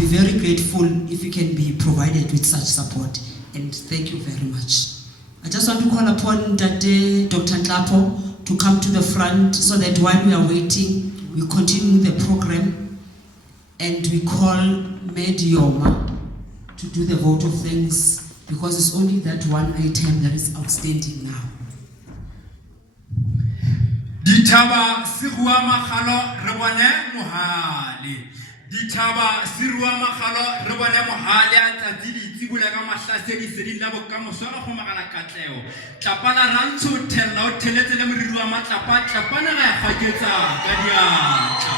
be very grateful if you can be provided with such support. And thank you very much. I just want to call upon Dr. Nhlapo to come to the front so that while we are waiting, we continue the program, and we call Medioma to do the vote of thanks, because it's only that one item that is outstanding now. Ditaba sirua makgalo re bone mohale. Ditaba sirua makgalo re bone mohale a tsatsi di tsibula ka mahlasedi seding la bokamoso a go magala katleo. Tlapana rantsho thella o theletse le moriri wa matlapa tlapana ga ya kgaketsa ka diatla.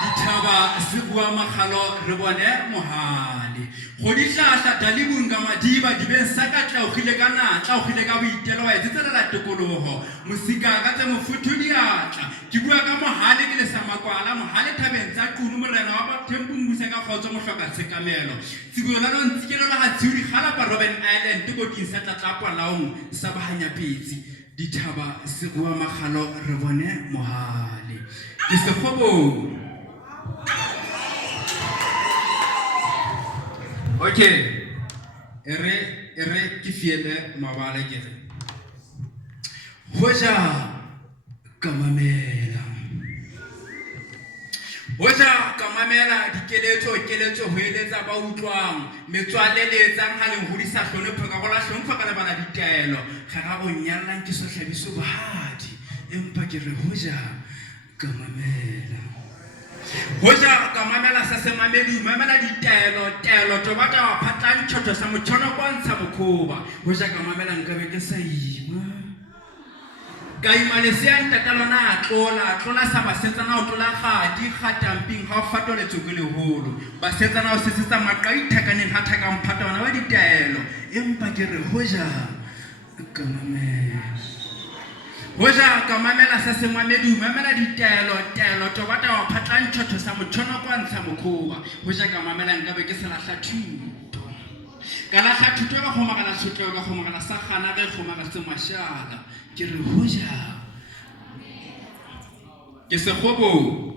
Ditaba sirua makgalo re bone mohale. Go di hlahla dalibung ka madiba di be saka tla o khile ka natla o khile ka boitelo wa etsetsa la tokoloho musika ka tse mofuthu diatla ke bua ka mohale ke le samakwala mohale thabeng tsa qunu morena wa bathempung buse ka khotso mohloka tshekamelo tsibolo la ntsikelo la ga tsiuri khala pa Robben Island go dinsa tla tlapwa laong sa bahanya petsi ditaba se bua magalo re bone mohale ke se khobo. Okay, ere ki fiele mabala kere. Hoja kamamela. Hoja kamamela dikeletso ho eletsa ba utlwang metswale le etsang ha le hodisa hlompho ka go la hlompho ka le bana ditaelo ga ga go nyallang ke so hlabiso bahadi empa ke re hoja kamamela. Hoja kamamela sa se mamedi mamela ditaelo to bata wa phatlang tshotho sa motshono kwa ntsha bokhoba hoja kamamela nkabe ke sa ima ka imane se a ntakalona tlola sa basetsana o tlola gadi gatamping ha o fatole tsoko le holo basetsana o setsetsa maqai thakaneng ha thakang phatwana wa ditaelo empa ke re hoja kamamela. Hoja kamamela sa se mamedi mamela ditaelo to bata wa phatlang tshotho sa motshono kwa ntsha mokhoba hoja kamamela nkabe ke se la hlathuto ka la hlathuto ba khomagala tshotlo ka khomagala sa gana ge khomagala se mashala ke re hoja ke se khobo